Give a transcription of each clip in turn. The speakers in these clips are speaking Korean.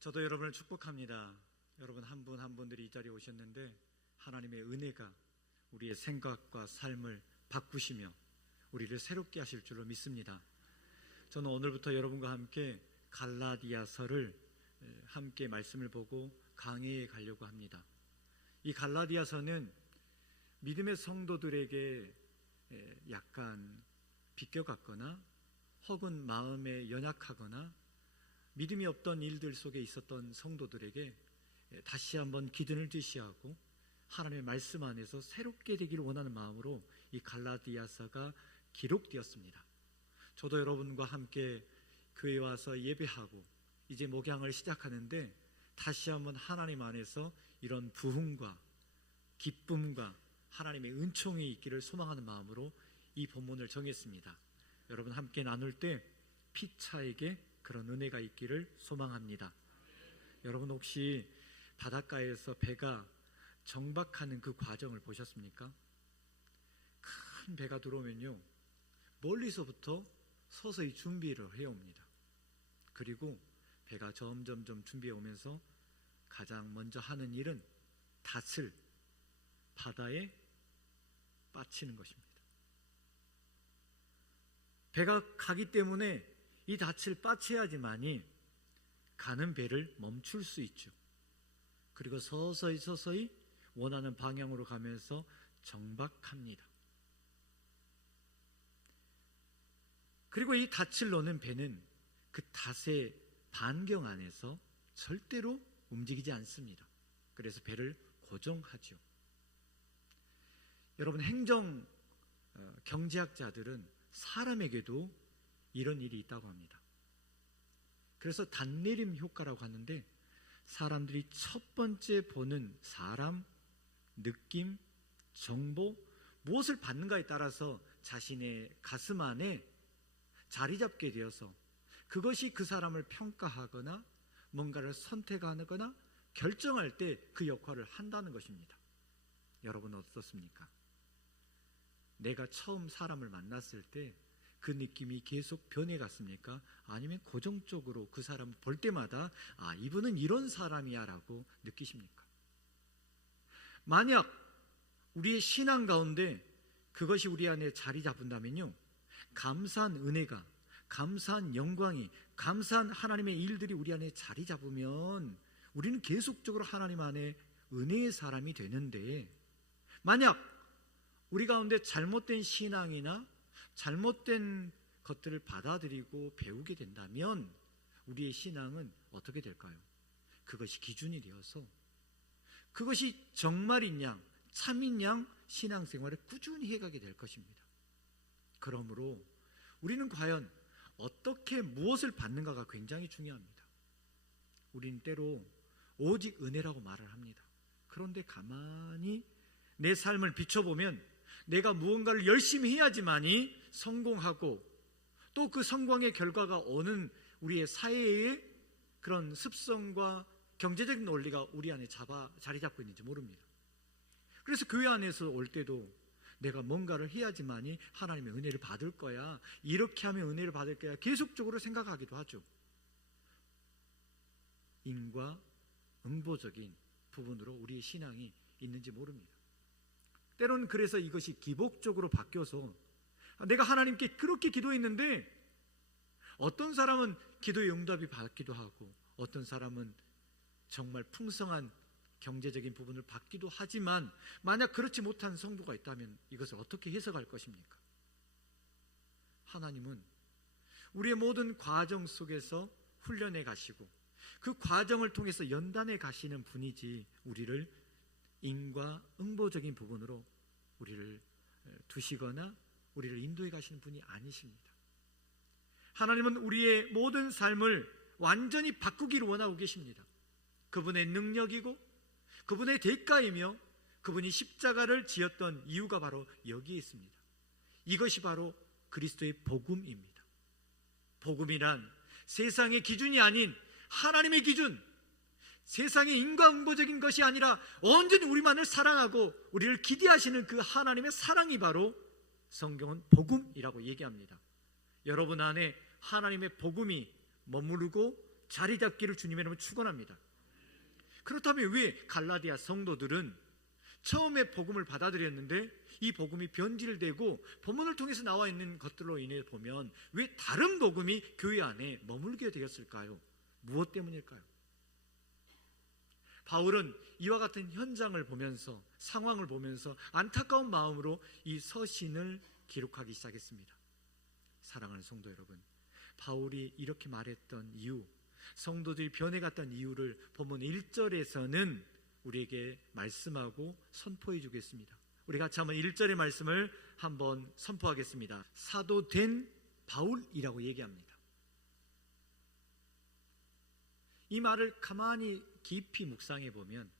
저도 여러분을 축복합니다. 여러분 한 분 한 분들이 이 자리에 오셨는데 하나님의 은혜가 우리의 생각과 삶을 바꾸시며 우리를 새롭게 하실 줄로 믿습니다. 저는 오늘부터 여러분과 함께 갈라디아서를 함께 말씀을 보고 강해에 가려고 합니다. 이 갈라디아서는 믿음의 성도들에게 약간 비껴갔거나 혹은 마음에 연약하거나 믿음이 없던 일들 속에 있었던 성도들에게 다시 한번 기준을 제시하고 하나님의 말씀 안에서 새롭게 되기를 원하는 마음으로 이 갈라디아서가 기록되었습니다. 저도 여러분과 함께 교회에 와서 예배하고 이제 목양을 시작하는데 다시 한번 하나님 안에서 이런 부흥과 기쁨과 하나님의 은총이 있기를 소망하는 마음으로 이 본문을 정했습니다. 여러분 함께 나눌 때 피차에게 그런 은혜가 있기를 소망합니다. 여러분 혹시 바닷가에서 배가 정박하는 그 과정을 보셨습니까? 큰 배가 들어오면요 멀리서부터 서서히 준비를 해옵니다. 그리고 배가 점점점 준비해 오면서 가장 먼저 하는 일은 닻을 바다에 빠치는 것입니다. 배가 가기 때문에 이 닻을 빠쳐야지만이 가는 배를 멈출 수 있죠. 그리고 서서히 원하는 방향으로 가면서 정박합니다. 그리고 이 닻을 놓는 배는 그 닷의 반경 안에서 절대로 움직이지 않습니다. 그래서 배를 고정하죠. 여러분 행정 경제학자들은 사람에게도 이런 일이 있다고 합니다. 그래서 단내림 효과라고 하는데 사람들이 첫 번째 보는 사람, 느낌, 정보, 무엇을 받는가에 따라서 자신의 가슴 안에 자리 잡게 되어서 그것이 그 사람을 평가하거나 뭔가를 선택하거나 결정할 때 그 역할을 한다는 것입니다. 여러분 어떻습니까? 내가 처음 사람을 만났을 때 그 느낌이 계속 변해갔습니까? 아니면 고정적으로 그 사람을 볼 때마다 아 이분은 이런 사람이야 라고 느끼십니까? 만약 우리의 신앙 가운데 그것이 우리 안에 자리 잡는다면요 감사한 은혜가, 감사한 영광이, 감사한 하나님의 일들이 우리 안에 자리 잡으면 우리는 계속적으로 하나님 안에 은혜의 사람이 되는데 만약 우리 가운데 잘못된 신앙이나 잘못된 것들을 받아들이고 배우게 된다면 우리의 신앙은 어떻게 될까요? 그것이 기준이 되어서 그것이 정말인 양, 참인 양 신앙생활을 꾸준히 해가게 될 것입니다. 그러므로 우리는 과연 어떻게 무엇을 받는가가 굉장히 중요합니다. 우리는 때로 오직 은혜라고 말을 합니다. 그런데 가만히 내 삶을 비춰보면 내가 무언가를 열심히 해야지만이 성공하고 또 그 성공의 결과가 오는 우리의 사회의 그런 습성과 경제적인 논리가 우리 안에 자리 잡고 있는지 모릅니다. 그래서 교회 안에서 올 때도 내가 뭔가를 해야지만이 하나님의 은혜를 받을 거야, 이렇게 하면 은혜를 받을 거야 계속적으로 생각하기도 하죠. 인과 응보적인 부분으로 우리의 신앙이 있는지 모릅니다. 때로는 그래서 이것이 기복적으로 바뀌어서 내가 하나님께 그렇게 기도했는데 어떤 사람은 기도의 응답이 받기도 하고 어떤 사람은 정말 풍성한 경제적인 부분을 받기도 하지만 만약 그렇지 못한 성도가 있다면 이것을 어떻게 해석할 것입니까? 하나님은 우리의 모든 과정 속에서 훈련해 가시고 그 과정을 통해서 연단해 가시는 분이지 우리를 인과 응보적인 부분으로 우리를 두시거나 우리를 인도해 가시는 분이 아니십니다. 하나님은 우리의 모든 삶을 완전히 바꾸기를 원하고 계십니다. 그분의 능력이고 그분의 대가이며 그분이 십자가를 지었던 이유가 바로 여기에 있습니다. 이것이 바로 그리스도의 복음입니다. 복음이란 세상의 기준이 아닌 하나님의 기준, 세상의 인과응보적인 것이 아니라 언제든 우리만을 사랑하고 우리를 기대하시는 그 하나님의 사랑이 바로 성경은 복음이라고 얘기합니다. 여러분 안에 하나님의 복음이 머무르고 자리 잡기를 주님의 이름으로 축원합니다. 그렇다면 왜 갈라디아 성도들은 처음에 복음을 받아들였는데 이 복음이 변질되고 본문을 통해서 나와 있는 것들로 인해 보면 왜 다른 복음이 교회 안에 머물게 되었을까요? 무엇 때문일까요? 바울은 이와 같은 현장을 보면서, 상황을 보면서 안타까운 마음으로 이 서신을 기록하기 시작했습니다. 사랑하는 성도 여러분, 바울이 이렇게 말했던 이유, 성도들이 변해갔던 이유를 본문 1절에서는 우리에게 말씀하고 선포해 주겠습니다. 우리 같이 한번 1절의 말씀을 한번 선포하겠습니다. 사도된 바울이라고 얘기합니다. 이 말을 가만히 깊이 묵상해 보면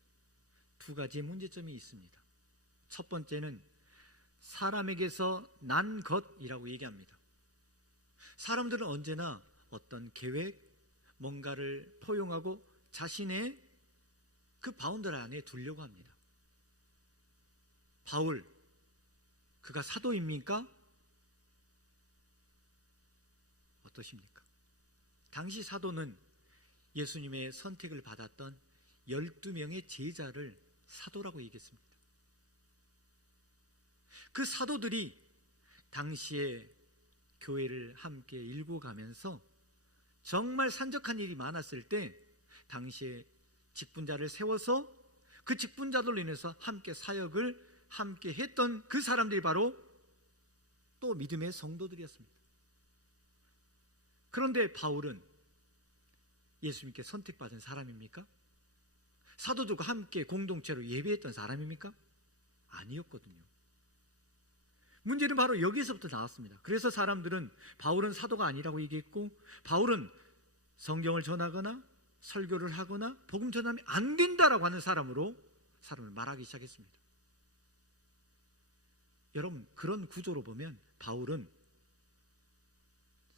두 가지 문제점이 있습니다. 첫 번째는 사람에게서 난 것이라고 얘기합니다. 사람들은 언제나 어떤 계획, 뭔가를 포용하고 자신의 그 바운더리 안에 두려고 합니다. 바울, 그가 사도입니까? 어떠십니까? 당시 사도는 예수님의 선택을 받았던 12명의 제자를 사도라고 얘기했습니다. 그 사도들이 당시에 교회를 함께 일구 가면서 정말 산적한 일이 많았을 때 당시에 직분자를 세워서 그 직분자들로 인해서 함께 사역을 함께 했던 그 사람들이 바로 또 믿음의 성도들이었습니다. 그런데 바울은 예수님께 선택받은 사람입니까? 사도들과 함께 공동체로 예배했던 사람입니까? 아니었거든요. 문제는 바로 여기서부터 나왔습니다. 그래서 사람들은 바울은 사도가 아니라고 얘기했고, 바울은 성경을 전하거나 설교를 하거나 복음 전하면 안 된다라고 하는 사람으로 사람을 말하기 시작했습니다. 여러분, 그런 구조로 보면 바울은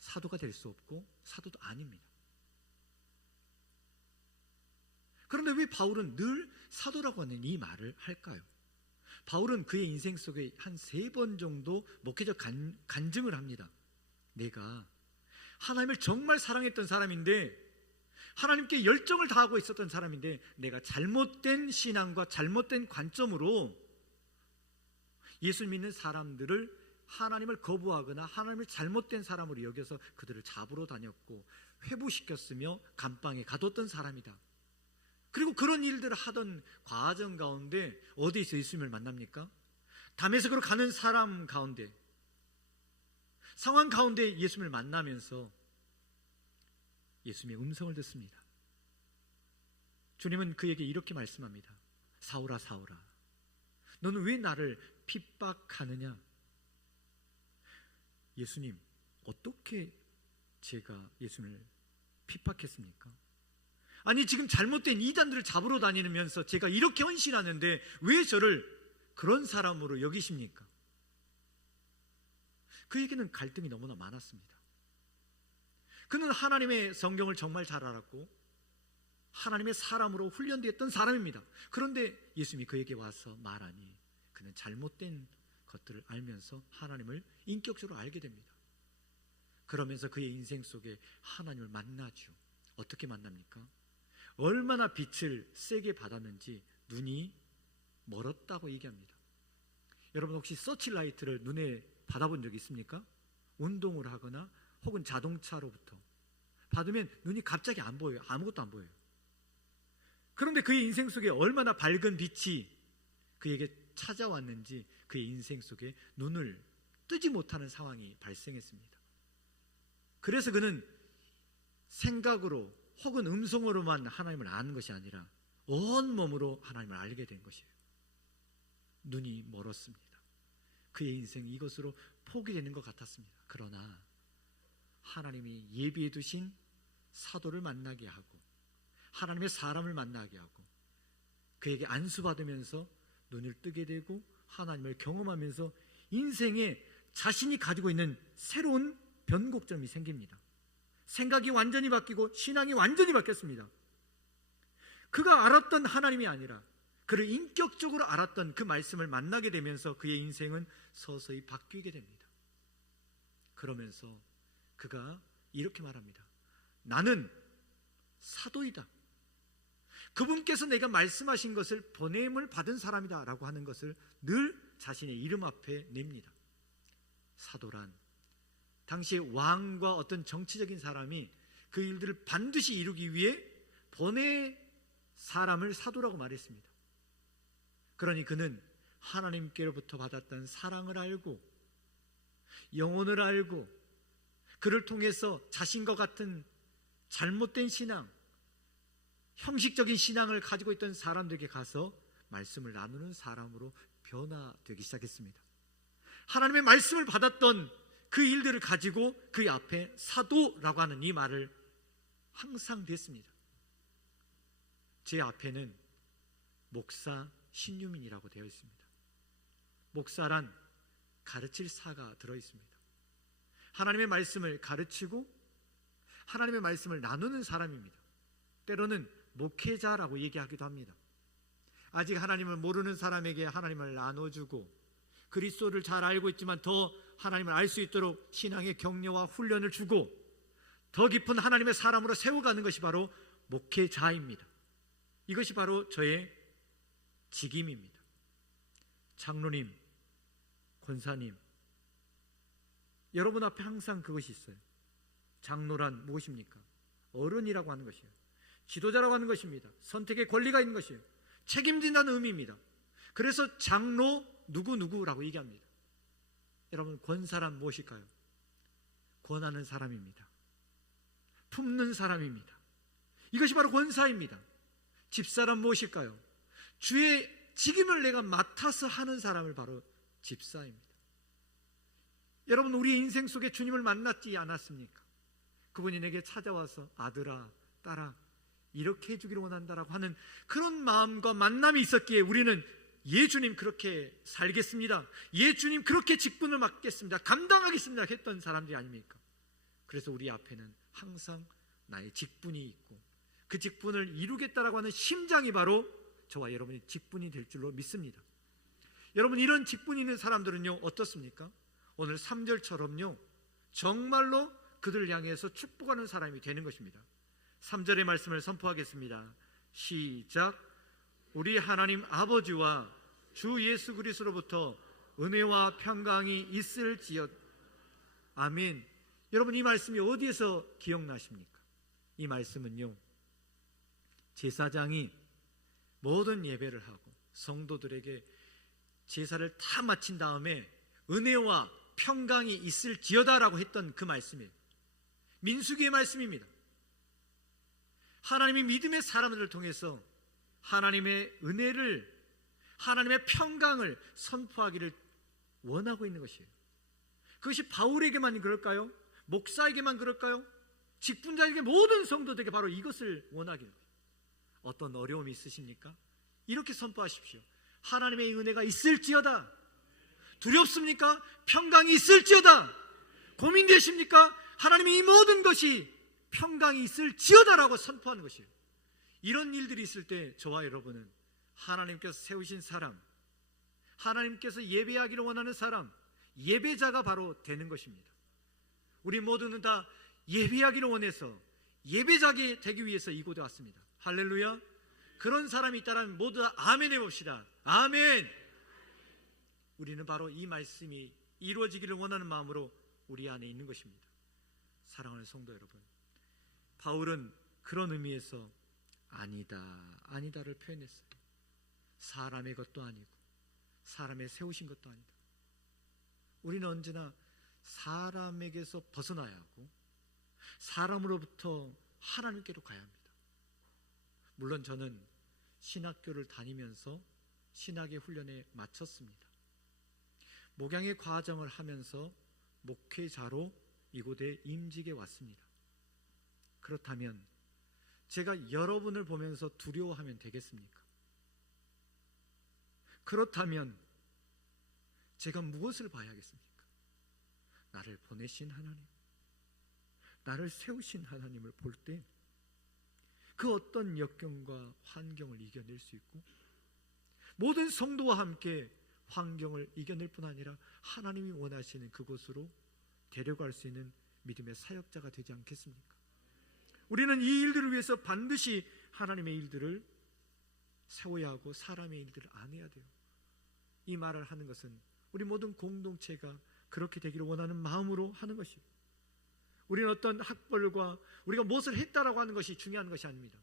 사도가 될 수 없고 사도도 아닙니다. 그런데 왜 바울은 늘 사도라고 하는 이 말을 할까요? 바울은 그의 인생 속에 한 3번 정도 목회적 간증을 합니다. 내가 하나님을 정말 사랑했던 사람인데, 하나님께 열정을 다하고 있었던 사람인데, 내가 잘못된 신앙과 잘못된 관점으로 예수 믿는 사람들을 하나님을 거부하거나 하나님을 잘못된 사람으로 여겨서 그들을 잡으러 다녔고 회부시켰으며 감방에 가뒀던 사람이다. 그리고 그런 일들을 하던 과정 가운데 어디서 예수님을 만납니까? 다메섹으로 가는 사람 가운데, 상황 가운데 예수님을 만나면서 예수님의 음성을 듣습니다. 주님은 그에게 이렇게 말씀합니다. 사울아, 사울아, 너는 왜 나를 핍박하느냐? 예수님, 어떻게 제가 예수님을 핍박했습니까? 아니, 지금 잘못된 이단들을 잡으러 다니면서 제가 이렇게 헌신하는데 왜 저를 그런 사람으로 여기십니까? 그에게는 갈등이 너무나 많았습니다. 그는 하나님의 성경을 정말 잘 알았고 하나님의 사람으로 훈련되었던 사람입니다. 그런데 예수님이 그에게 와서 말하니 그는 잘못된 것들을 알면서 하나님을 인격적으로 알게 됩니다. 그러면서 그의 인생 속에 하나님을 만나죠. 어떻게 만납니까? 얼마나 빛을 세게 받았는지 눈이 멀었다고 얘기합니다. 여러분, 혹시 서치라이트를 눈에 받아본 적 있습니까? 운동을 하거나 혹은 자동차로부터 받으면 눈이 갑자기 안 보여요. 아무것도 안 보여요. 그런데 그의 인생 속에 얼마나 밝은 빛이 그에게 찾아왔는지 그의 인생 속에 눈을 뜨지 못하는 상황이 발생했습니다. 그래서 그는 생각으로 혹은 음성으로만 하나님을 아는 것이 아니라 온몸으로 하나님을 알게 된 것이에요. 눈이 멀었습니다. 그의 인생이 이것으로 포기되는 것 같았습니다. 그러나 하나님이 예비해 두신 사도를 만나게 하고 하나님의 사람을 만나게 하고 그에게 안수받으면서 눈을 뜨게 되고 하나님을 경험하면서 인생에 자신이 가지고 있는 새로운 변곡점이 생깁니다. 생각이 완전히 바뀌고 신앙이 완전히 바뀌었습니다. 그가 알았던 하나님이 아니라 그를 인격적으로 알았던 그 말씀을 만나게 되면서 그의 인생은 서서히 바뀌게 됩니다. 그러면서 그가 이렇게 말합니다. 나는 사도이다. 그분께서 내가 말씀하신 것을 보냄을 받은 사람이다 라고 하는 것을 늘 자신의 이름 앞에 냅니다. 사도란 당시 왕과 어떤 정치적인 사람이 그 일들을 반드시 이루기 위해 보내 사람을 사도라고 말했습니다. 그러니 그는 하나님께로부터 받았던 사랑을 알고 영혼을 알고 그를 통해서 자신과 같은 잘못된 신앙, 형식적인 신앙을 가지고 있던 사람들에게 가서 말씀을 나누는 사람으로 변화되기 시작했습니다. 하나님의 말씀을 받았던 그 일들을 가지고 그 앞에 사도라고 하는 이 말을 항상 댔습니다. 제 앞에는 목사 신유민이라고 되어 있습니다. 목사란 가르칠 사가 들어 있습니다. 하나님의 말씀을 가르치고 하나님의 말씀을 나누는 사람입니다. 때로는 목회자라고 얘기하기도 합니다. 아직 하나님을 모르는 사람에게 하나님을 나눠주고 그리스도를 잘 알고 있지만 더 하나님을 알 수 있도록 신앙의 격려와 훈련을 주고 더 깊은 하나님의 사람으로 세워가는 것이 바로 목회자입니다. 이것이 바로 저의 직임입니다. 장로님, 권사님, 여러분 앞에 항상 그것이 있어요. 장로란 무엇입니까? 어른이라고 하는 것이에요. 지도자라고 하는 것입니다. 선택의 권리가 있는 것이에요. 책임진다는 의미입니다. 그래서 장로 누구누구라고 얘기합니다. 여러분, 권사란 무엇일까요? 권하는 사람입니다. 품는 사람입니다. 이것이 바로 권사입니다. 집사란 무엇일까요? 주의 직임을 내가 맡아서 하는 사람을 바로 집사입니다. 여러분, 우리 인생 속에 주님을 만났지 않았습니까? 그분이 내게 찾아와서 아들아, 딸아, 이렇게 해주기를 원한다라고 하는 그런 마음과 만남이 있었기에 우리는 예 주님 그렇게 살겠습니다, 예 주님 그렇게 직분을 맡겠습니다, 감당하겠습니다 했던 사람들이 아닙니까? 그래서 우리 앞에는 항상 나의 직분이 있고 그 직분을 이루겠다라고 하는 심장이 바로 저와 여러분의 직분이 될 줄로 믿습니다. 여러분, 이런 직분이 있는 사람들은요 어떻습니까? 오늘 3절처럼요 정말로 그들을 향해서 축복하는 사람이 되는 것입니다. 3절의 말씀을 선포하겠습니다. 시작. 우리 하나님 아버지와 주 예수 그리스도로부터 은혜와 평강이 있을지어다. 아멘. 여러분, 이 말씀이 어디에서 기억나십니까? 이 말씀은요 제사장이 모든 예배를 하고 성도들에게 제사를 다 마친 다음에 은혜와 평강이 있을지어다라고 했던 그 말씀이에요. 민수기의 말씀입니다. 하나님이 믿음의 사람들을 통해서 하나님의 은혜를, 하나님의 평강을 선포하기를 원하고 있는 것이에요. 그것이 바울에게만 그럴까요? 목사에게만 그럴까요? 직분자에게, 모든 성도들에게 바로 이것을 원하기를. 어떤 어려움이 있으십니까? 이렇게 선포하십시오. 하나님의 은혜가 있을지어다. 두렵습니까? 평강이 있을지어다. 고민되십니까? 하나님이 이 모든 것이 평강이 있을지어다라고 선포하는 것이에요. 이런 일들이 있을 때 저와 여러분은 하나님께서 세우신 사람, 하나님께서 예배하기를 원하는 사람, 예배자가 바로 되는 것입니다. 우리 모두는 다 예배하기를 원해서 예배자가 되기 위해서 이곳에 왔습니다. 할렐루야. 그런 사람이 있다면 모두 다 아멘 해봅시다. 아멘. 우리는 바로 이 말씀이 이루어지기를 원하는 마음으로 우리 안에 있는 것입니다. 사랑하는 성도 여러분, 바울은 그런 의미에서 아니다, 아니다를 표현했어요. 사람의 것도 아니고 사람의 세우신 것도 아니다. 우리는 언제나 사람에게서 벗어나야 하고 사람으로부터 하나님께로 가야 합니다. 물론 저는 신학교를 다니면서 신학의 훈련에 마쳤습니다. 목양의 과정을 하면서 목회자로 이곳에 임직에 왔습니다. 그렇다면 제가 여러분을 보면서 두려워하면 되겠습니까? 그렇다면 제가 무엇을 봐야겠습니까? 나를 보내신 하나님, 나를 세우신 하나님을 볼 때 그 어떤 역경과 환경을 이겨낼 수 있고 모든 성도와 함께 환경을 이겨낼 뿐 아니라 하나님이 원하시는 그곳으로 데려갈 수 있는 믿음의 사역자가 되지 않겠습니까? 우리는 이 일들을 위해서 반드시 하나님의 일들을 세워야 하고 사람의 일들을 안 해야 돼요. 이 말을 하는 것은 우리 모든 공동체가 그렇게 되기를 원하는 마음으로 하는 것이에요. 우리는 어떤 학벌과 우리가 무엇을 했다라고 하는 것이 중요한 것이 아닙니다.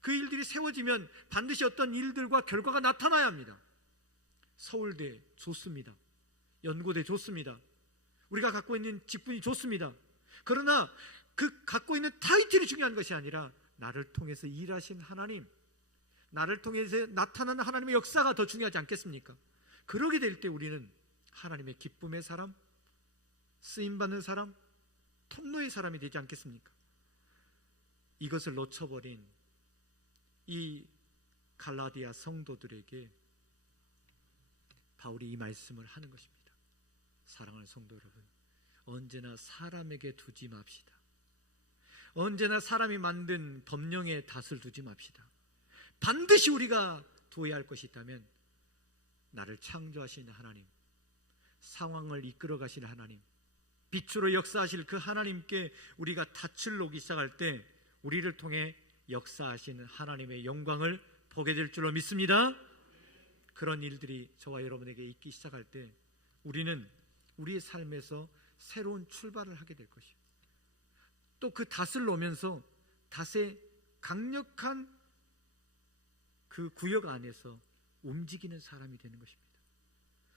그 일들이 세워지면 반드시 어떤 일들과 결과가 나타나야 합니다. 서울대 좋습니다. 연고대 좋습니다. 우리가 갖고 있는 직분이 좋습니다. 그러나 그 갖고 있는 타이틀이 중요한 것이 아니라 나를 통해서 일하신 하나님, 나를 통해서 나타나는 하나님의 역사가 더 중요하지 않겠습니까? 그러게 될 때 우리는 하나님의 기쁨의 사람, 쓰임받는 사람, 통로의 사람이 되지 않겠습니까? 이것을 놓쳐버린 이 갈라디아 성도들에게 바울이 이 말씀을 하는 것입니다. 사랑하는 성도 여러분, 언제나 사람에게 두지 맙시다. 언제나 사람이 만든 법령에 닷을 두지 맙시다. 반드시 우리가 두어야 할 것이 있다면 나를 창조하시는 하나님, 상황을 이끌어 가시는 하나님, 빛으로 역사하실 그 하나님께 우리가 닻을 놓기 시작할 때 우리를 통해 역사하시는 하나님의 영광을 보게 될 줄로 믿습니다. 그런 일들이 저와 여러분에게 있기 시작할 때 우리는 우리의 삶에서 새로운 출발을 하게 될 것입니다. 또 그 닷을 놓으면서 닷의 강력한 그 구역 안에서 움직이는 사람이 되는 것입니다.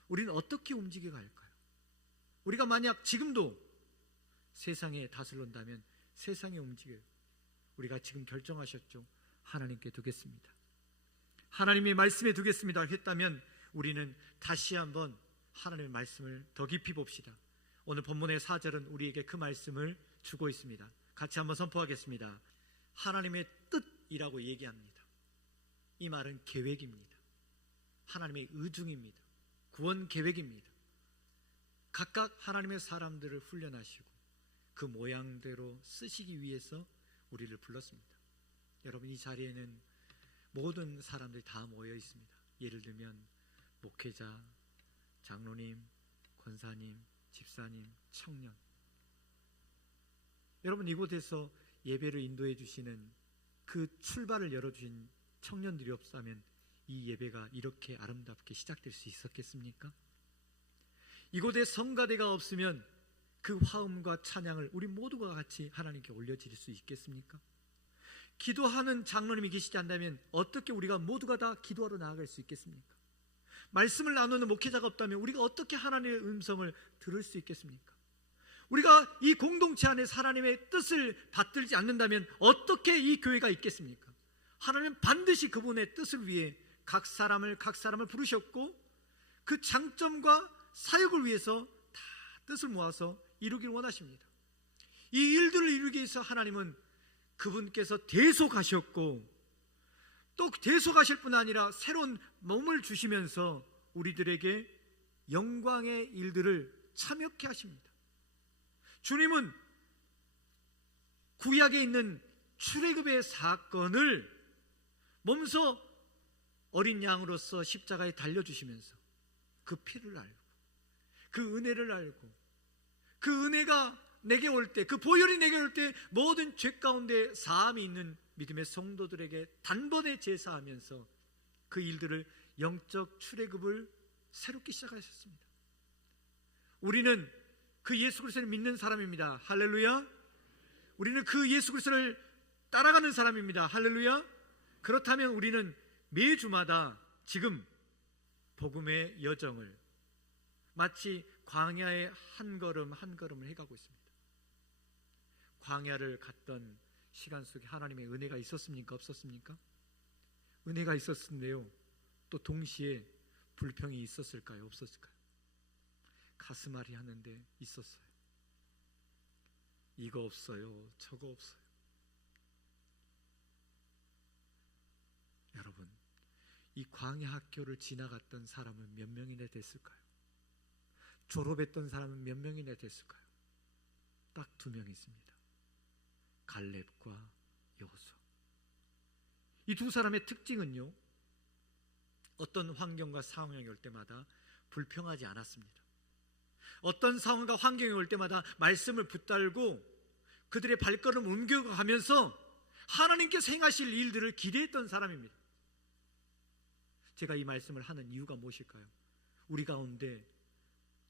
우리는 어떻게 움직여 갈까요? 우리가 만약 지금도 세상에 닷을 놓는다면 세상에 움직여요. 우리가 지금 결정하셨죠? 하나님께 두겠습니다. 하나님의 말씀에 두겠습니다 했다면 우리는 다시 한번 하나님의 말씀을 더 깊이 봅시다. 오늘 본문의 4절은 우리에게 그 말씀을 주고 있습니다. 같이 한번 선포하겠습니다. 하나님의 뜻이라고 얘기합니다. 이 말은 계획입니다. 하나님의 의중입니다. 구원 계획입니다. 각각 하나님의 사람들을 훈련하시고 그 모양대로 쓰시기 위해서 우리를 불렀습니다. 여러분, 이 자리에는 모든 사람들이 다 모여 있습니다. 예를 들면 목회자, 장로님, 권사님, 집사님, 청년. 여러분, 이곳에서 예배를 인도해 주시는 그 출발을 열어주신 청년들이 없다면 이 예배가 이렇게 아름답게 시작될 수 있었겠습니까? 이곳에 성가대가 없으면 그 화음과 찬양을 우리 모두가 같이 하나님께 올려드릴 수 있겠습니까? 기도하는 장로님이 계시지 않다면 어떻게 우리가 모두가 다 기도하러 나아갈 수 있겠습니까? 말씀을 나누는 목회자가 없다면 우리가 어떻게 하나님의 음성을 들을 수 있겠습니까? 우리가 이 공동체 안에 하나님의 뜻을 받들지 않는다면 어떻게 이 교회가 있겠습니까? 하나님은 반드시 그분의 뜻을 위해 각 사람을 부르셨고 그 장점과 사역을 위해서 다 뜻을 모아서 이루기를 원하십니다. 이 일들을 이루기 위해서 하나님은 그분께서 대속하셨고 또 대속하실 뿐 아니라 새로운 몸을 주시면서 우리들에게 영광의 일들을 참여케 하십니다. 주님은 구약에 있는 출애굽의 사건을 몸소 어린 양으로서 십자가에 달려주시면서 그 피를 알고 그 은혜를 알고 그 은혜가 내게 올 때, 그 보혈이 내게 올 때 모든 죄 가운데 사함이 있는 믿음의 성도들에게 단번에 제사하면서 그 일들을 영적 출애굽을 새롭게 시작하셨습니다. 우리는 그 예수 그리스도를 믿는 사람입니다. 할렐루야. 우리는 그 예수 그리스도를 따라가는 사람입니다. 할렐루야. 그렇다면 우리는 매주마다 지금 복음의 여정을 마치 광야의 한 걸음 한 걸음을 해가고 있습니다. 광야를 갔던 시간 속에 하나님의 은혜가 있었습니까? 없었습니까? 은혜가 있었는데요, 또 동시에 불평이 있었을까요? 없었을까요? 가슴앓이 하는데 있었어요. 이거 없어요, 저거 없어요. 여러분, 이 광야 학교를 지나갔던 사람은 몇 명이나 됐을까요? 졸업했던 사람은 몇 명이나 됐을까요? 딱 2명 있습니다. 갈렙과 여호수아. 이 두 사람의 특징은요, 어떤 환경과 상황이 올 때마다 불평하지 않았습니다. 어떤 상황과 환경이 올 때마다 말씀을 붙들고 그들의 발걸음 옮겨가면서 하나님께서 행하실 일들을 기대했던 사람입니다. 제가 이 말씀을 하는 이유가 무엇일까요? 우리 가운데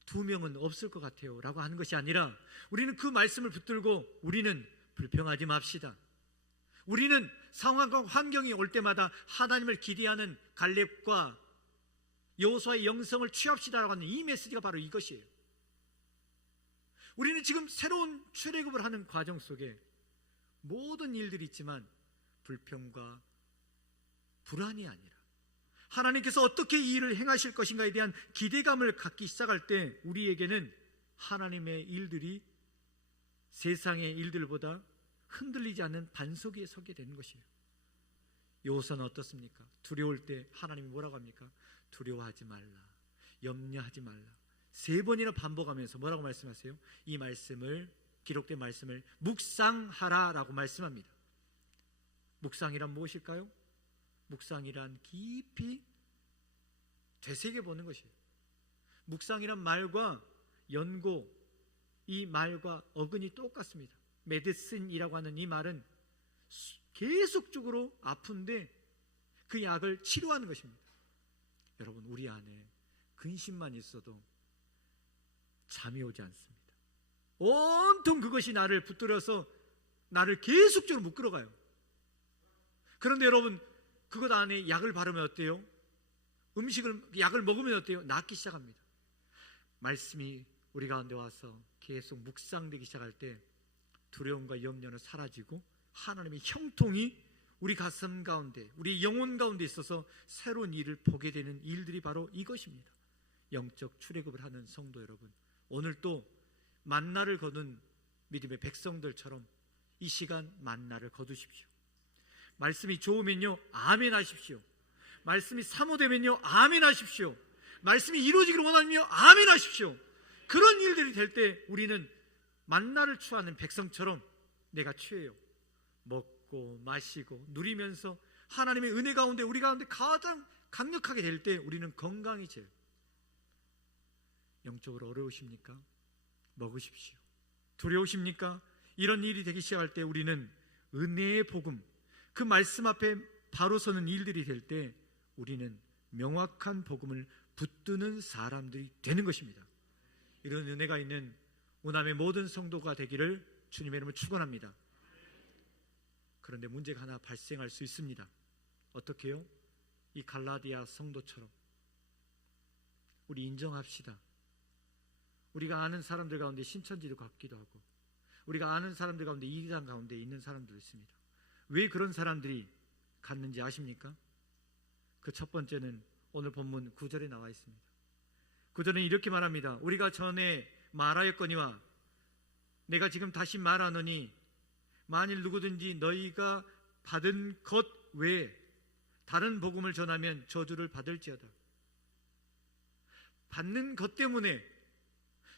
2명은 없을 것 같아요 라고 하는 것이 아니라, 우리는 그 말씀을 붙들고 우리는 불평하지 맙시다. 우리는 상황과 환경이 올 때마다 하나님을 기대하는 갈렙과 여호수아의 영성을 취합시다라고 하는 이 메시지가 바로 이것이에요. 우리는 지금 새로운 출애굽을 하는 과정 속에 모든 일들이 있지만 불평과 불안이 아니라 하나님께서 어떻게 이 일을 행하실 것인가에 대한 기대감을 갖기 시작할 때 우리에게는 하나님의 일들이 세상의 일들보다 흔들리지 않는 반석 위에 서게 되는 것이에요. 여호수아는 어떻습니까? 두려울 때 하나님이 뭐라고 합니까? 두려워하지 말라, 염려하지 말라, 3번이나 반복하면서 뭐라고 말씀하세요? 이 말씀을, 기록된 말씀을 묵상하라라고 말씀합니다. 묵상이란 무엇일까요? 묵상이란 깊이 되새겨보는 것이에요. 묵상이란 말과 연고, 이 말과 어근이 똑같습니다. 메디슨이라고 하는 이 말은 계속적으로 아픈데 그 약을 치료하는 것입니다. 여러분, 우리 안에 근심만 있어도 잠이 오지 않습니다. 온통 그것이 나를 붙들어서 나를 계속적으로 못 끌어가요. 그런데 여러분, 그것 안에 약을 바르면 어때요? 약을 먹으면 어때요? 낫기 시작합니다. 말씀이 우리 가운데 와서 계속 묵상되기 시작할 때 두려움과 염려는 사라지고 하나님의 형통이 우리 가슴 가운데, 우리 영혼 가운데 있어서 새로운 일을 보게 되는 일들이 바로 이것입니다. 영적 출애굽을 하는 성도 여러분, 오늘 또 만나를 거둔 믿음의 백성들처럼 이 시간 만나를 거두십시오. 말씀이 좋으면요, 아멘 하십시오. 말씀이 사모되면요, 아멘 하십시오. 말씀이 이루어지기를 원하면요, 아멘 하십시오. 그런 일들이 될 때 우리는 만나를 취하는 백성처럼 내가 취해요. 먹고 마시고 누리면서 하나님의 은혜 가운데 우리 가운데 가장 강력하게 될 때 우리는 건강해져요. 영적으로 어려우십니까? 먹으십시오. 두려우십니까? 이런 일이 되기 시작할 때 우리는 은혜의 복음, 그 말씀 앞에 바로 서는 일들이 될 때 우리는 명확한 복음을 붙드는 사람들이 되는 것입니다. 이런 은혜가 있는 우남의 모든 성도가 되기를 주님의 이름으로 축원합니다. 그런데 문제가 하나 발생할 수 있습니다. 어떻게요? 이 갈라디아 성도처럼 우리 인정합시다. 우리가 아는 사람들 가운데 신천지도 같기도 하고 우리가 아는 사람들 가운데 이단 가운데 있는 사람들도 있습니다. 왜 그런 사람들이 갔는지 아십니까? 그 첫 번째는 오늘 본문 9절에 나와 있습니다. 9절은 이렇게 말합니다. 우리가 전에 말하였거니와 내가 지금 다시 말하노니 만일 누구든지 너희가 받은 것 외에 다른 복음을 전하면 저주를 받을지어다. 받는 것 때문에,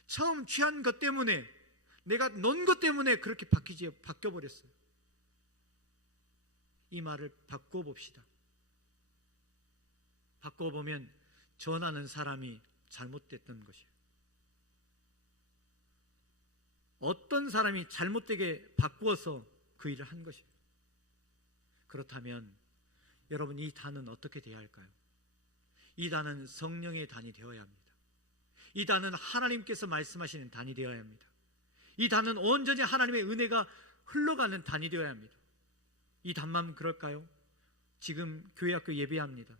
처음 취한 것 때문에, 내가 논 것 때문에 그렇게 바뀌어버렸어요. 이 말을 바꿔봅시다. 바꿔보면 전하는 사람이 잘못됐던 것이에요. 어떤 사람이 잘못되게 바꾸어서 그 일을 한 것이에요. 그렇다면 여러분, 이 단은 어떻게 되어야 할까요? 이 단은 성령의 단이 되어야 합니다. 이 단은 하나님께서 말씀하시는 단이 되어야 합니다. 이 단은 온전히 하나님의 은혜가 흘러가는 단이 되어야 합니다. 이 단만 그럴까요? 지금 교회학교 예배합니다.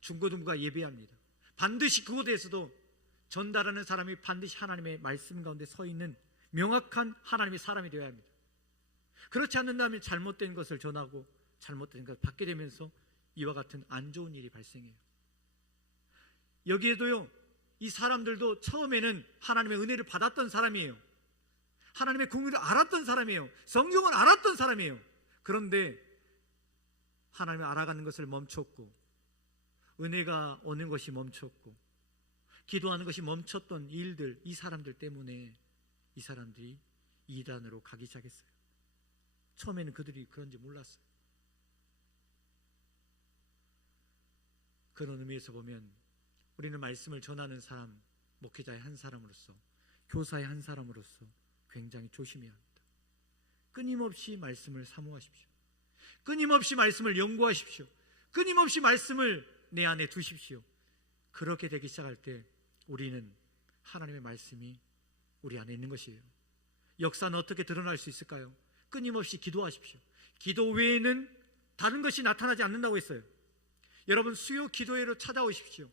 중고등부가 예배합니다. 반드시 그곳에서도 전달하는 사람이 반드시 하나님의 말씀 가운데 서 있는 명확한 하나님의 사람이 되어야 합니다. 그렇지 않는다면 잘못된 것을 전하고 잘못된 것을 받게 되면서 이와 같은 안 좋은 일이 발생해요. 여기에도요, 이 사람들도 처음에는 하나님의 은혜를 받았던 사람이에요. 하나님의 공의를 알았던 사람이에요. 성경을 알았던 사람이에요. 그런데 하나님을 알아가는 것을 멈췄고, 은혜가 오는 것이 멈췄고, 기도하는 것이 멈췄던 일들, 이 사람들 때문에 이 사람들이 이단으로 가기 시작했어요. 처음에는 그들이 그런지 몰랐어요. 그런 의미에서 보면 우리는 말씀을 전하는 사람, 목회자의 한 사람으로서, 교사의 한 사람으로서 굉장히 조심해야 합니다. 끊임없이 말씀을 사모하십시오. 끊임없이 말씀을 연구하십시오. 끊임없이 말씀을 내 안에 두십시오. 그렇게 되기 시작할 때 우리는 하나님의 말씀이 우리 안에 있는 것이에요. 역사는 어떻게 드러날 수 있을까요? 끊임없이 기도하십시오. 기도 외에는 다른 것이 나타나지 않는다고 했어요. 여러분, 수요 기도회로 찾아오십시오.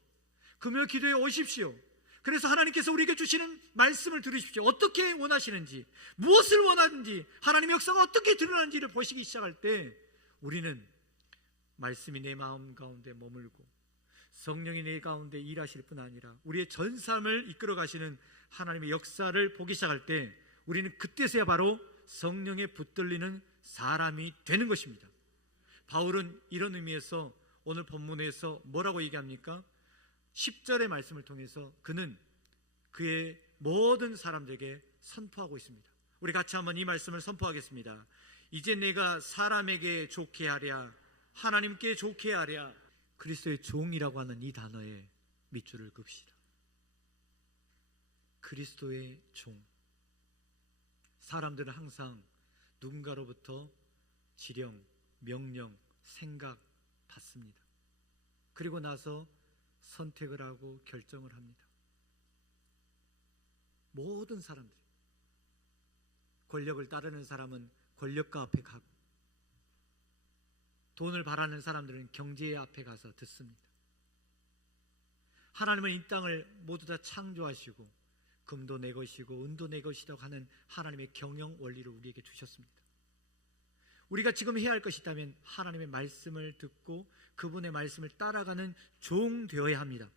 금요 기도회에 오십시오. 그래서 하나님께서 우리에게 주시는 말씀을 들으십시오. 어떻게 원하시는지, 무엇을 원하는지, 하나님의 역사가 어떻게 드러나는지를 보시기 시작할 때 우리는 말씀이 내 마음 가운데 머물고 성령이 내 가운데 일하실 뿐 아니라 우리의 전 삶을 이끌어 가시는 하나님의 역사를 보기 시작할 때 우리는 그때서야 바로 성령에 붙들리는 사람이 되는 것입니다. 바울은 이런 의미에서 오늘 본문에서 뭐라고 얘기합니까? 10절의 말씀을 통해서 그는 그의 모든 사람들에게 선포하고 있습니다. 우리 같이 한번 이 말씀을 선포하겠습니다. 이제 내가 사람에게 좋게 하랴, 하나님께 좋게 하랴. 그리스도의 종이라고 하는 이 단어에 밑줄을 긋시다. 그리스도의 종. 사람들은 항상 누군가로부터 지령, 명령, 생각 받습니다. 그리고 나서 선택을 하고 결정을 합니다. 모든 사람들이. 권력을 따르는 사람은 권력가 앞에 가고, 돈을 바라는 사람들은 경제의 앞에 가서 듣습니다. 하나님은 이 땅을 모두 다 창조하시고 금도 내 것이고 은도 내 것이라고 하는 하나님의 경영 원리를 우리에게 주셨습니다. 우리가 지금 해야 할 것이 있다면 하나님의 말씀을 듣고 그분의 말씀을 따라가는 종 되어야 합니다.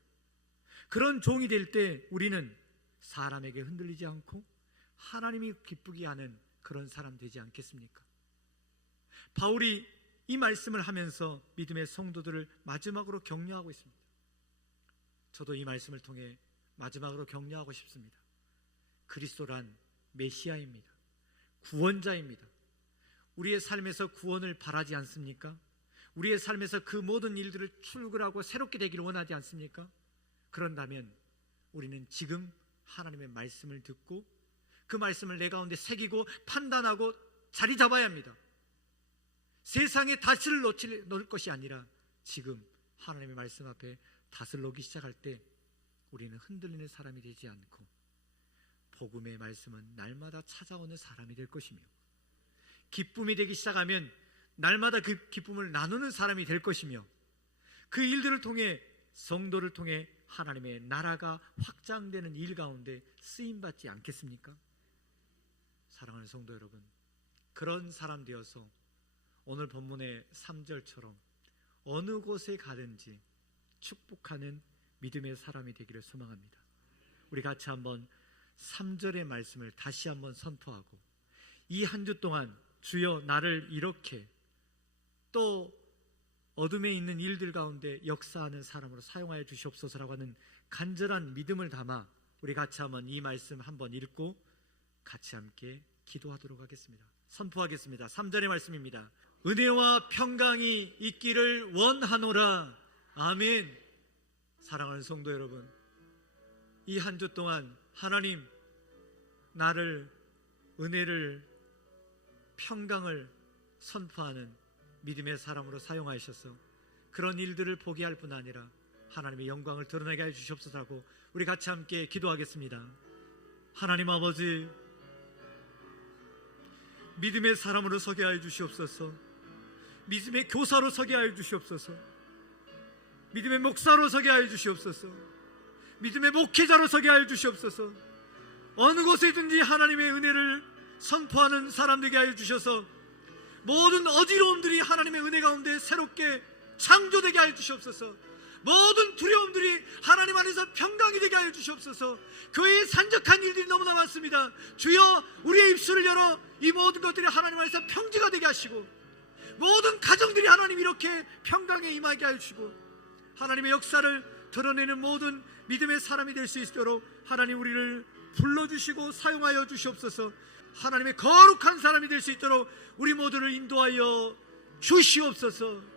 그런 종이 될 때 우리는 사람에게 흔들리지 않고 하나님이 기쁘게 하는 그런 사람 되지 않겠습니까? 바울이 이 말씀을 하면서 믿음의 성도들을 마지막으로 격려하고 있습니다. 저도 이 말씀을 통해 마지막으로 격려하고 싶습니다. 그리스도란 메시아입니다. 구원자입니다. 우리의 삶에서 구원을 바라지 않습니까? 우리의 삶에서 그 모든 일들을 출근하고 새롭게 되기를 원하지 않습니까? 그런다면 우리는 지금 하나님의 말씀을 듣고 그 말씀을 내 가운데 새기고 판단하고 자리 잡아야 합니다. 세상에 닷을 놓을 것이 아니라 지금 하나님의 말씀 앞에 닷을 놓기 시작할 때 우리는 흔들리는 사람이 되지 않고 복음의 말씀은 날마다 찾아오는 사람이 될 것이며, 기쁨이 되기 시작하면 날마다 그 기쁨을 나누는 사람이 될 것이며, 그 일들을 통해 성도를 통해 하나님의 나라가 확장되는 일 가운데 쓰임받지 않겠습니까? 사랑하는 성도 여러분, 그런 사람 되어서 오늘 본문의 3절처럼 어느 곳에 가든지 축복하는 믿음의 사람이 되기를 소망합니다. 우리 같이 한번 3절의 말씀을 다시 한번 선포하고 이 한 주 동안 주여 나를 이렇게 또 어둠에 있는 일들 가운데 역사하는 사람으로 사용하여 주시옵소서라고 하는 간절한 믿음을 담아 우리 같이 한번 이 말씀 한번 읽고 같이 함께 기도하도록 하겠습니다. 선포하겠습니다. 3절의 말씀입니다. 은혜와 평강이 있기를 원하노라. 아멘. 사랑하는 성도 여러분, 이 한 주 동안 하나님 나를 은혜를 평강을 선포하는 믿음의 사람으로 사용하셔서 그런 일들을 보게 할 뿐 아니라 하나님의 영광을 드러내게 해 주시옵소서라고 우리 같이 함께 기도하겠습니다. 하나님 아버지, 믿음의 사람으로 서게 하여 주시옵소서. 믿음의 교사로 서게 하여 주시옵소서. 믿음의 목사로 서게 하여 주시옵소서. 믿음의 목회자로 서게 하여 주시옵소서. 어느 곳에든지 하나님의 은혜를 선포하는 사람 되게 하여 주셔서 모든 어지러움들이 하나님의 은혜 가운데 새롭게 창조되게 하여 주시옵소서. 모든 두려움들이 하나님 안에서 평강이 되게 하여 주시옵소서. 교회에 산적한 일들이 너무나 많습니다. 주여 우리의 입술을 열어 이 모든 것들이 하나님 안에서 평지가 되게 하시고 모든 가정들이 하나님 이렇게 평강에 임하게 하여 주시고 하나님의 역사를 드러내는 모든 믿음의 사람이 될 수 있도록 하나님 우리를 불러주시고 사용하여 주시옵소서. 하나님의 거룩한 사람이 될 수 있도록 우리 모두를 인도하여 주시옵소서.